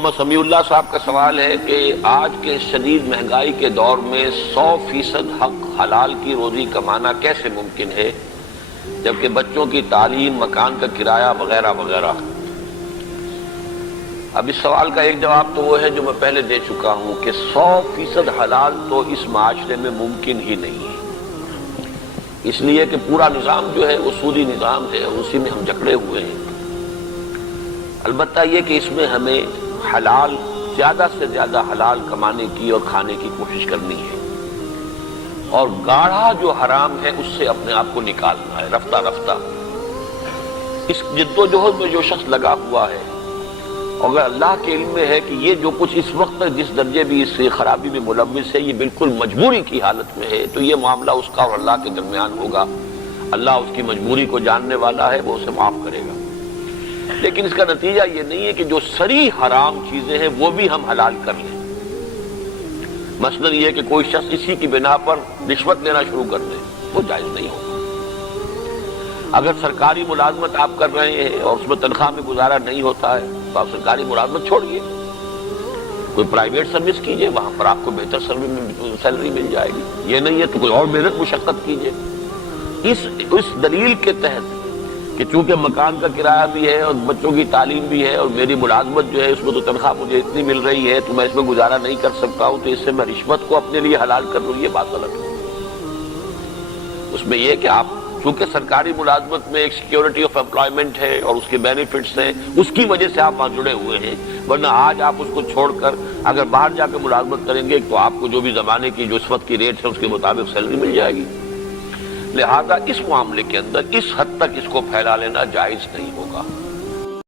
محمد سمیع اللہ صاحب کا سوال ہے کہ آج کے شدید مہنگائی کے دور میں 100% حق حلال کی روزی کمانا کیسے ممکن ہے جبکہ بچوں کی تعلیم، مکان کا کرایہ وغیرہ وغیرہ۔ اب اس سوال کا ایک جواب تو وہ ہے جو میں پہلے دے چکا ہوں کہ 100% حلال تو اس معاشرے میں ممکن ہی نہیں ہے، اس لیے کہ پورا نظام جو ہے وہ سودی نظام ہے، اسی میں ہم جکڑے ہوئے ہیں۔ البتہ یہ کہ اس میں ہمیں حلال، زیادہ سے زیادہ حلال کمانے کی اور کھانے کی کوشش کرنی ہے، اور گاڑھا جو حرام ہے اس سے اپنے آپ کو نکالنا ہے رفتہ رفتہ۔ اس جدوجہد میں جو شخص لگا ہوا ہے، اگر اللہ کے علم میں ہے کہ یہ جو کچھ اس وقت جس درجے بھی اس خرابی میں ملوث ہے یہ بالکل مجبوری کی حالت میں ہے، تو یہ معاملہ اس کا اور اللہ کے درمیان ہوگا۔ اللہ اس کی مجبوری کو جاننے والا ہے، وہ اسے معاف کرے گا۔ لیکن اس کا نتیجہ یہ نہیں ہے کہ جو صریح حرام چیزیں ہیں وہ بھی ہم حلال کر لیں۔ مثلا یہ کہ کوئی شخص اسی کی بنا پر رشوت لینا شروع کر دے، وہ جائز نہیں ہوگا۔ اگر سرکاری ملازمت آپ کر رہے ہیں اور اس میں تنخواہ میں گزارا نہیں ہوتا ہے تو آپ سرکاری ملازمت چھوڑیے، کوئی پرائیویٹ سروس کیجئے، وہاں پر آپ کو بہتر سیلری مل جائے گی۔ یہ نہیں ہے تو کوئی اور محنت مشقت کیجئے۔ اس دلیل کے تحت کہ چونکہ مکان کا کرایہ بھی ہے اور بچوں کی تعلیم بھی ہے اور میری ملازمت جو ہے اس میں تو تنخواہ مجھے اتنی مل رہی ہے تو میں اس میں گزارا نہیں کر سکتا ہوں، تو اس سے میں رشوت کو اپنے لیے حلال کر لوں، یہ بات غلط ہے۔ اس میں یہ کہ آپ چونکہ سرکاری ملازمت میں ایک سیکیورٹی آف امپلائمنٹ ہے اور اس کے بینیفٹس ہیں، اس کی وجہ سے آپ وہاں جڑے ہوئے ہیں، ورنہ آج آپ اس کو چھوڑ کر اگر باہر جا کے ملازمت کریں گے تو آپ کو جو بھی زمانے کی جو اس وقت کی ریٹ ہے اس کے مطابق سیلری مل جائے گی۔ لہذا اس معاملے کے اندر اس حد تک اس کو پھیلا لینا جائز نہیں ہوگا۔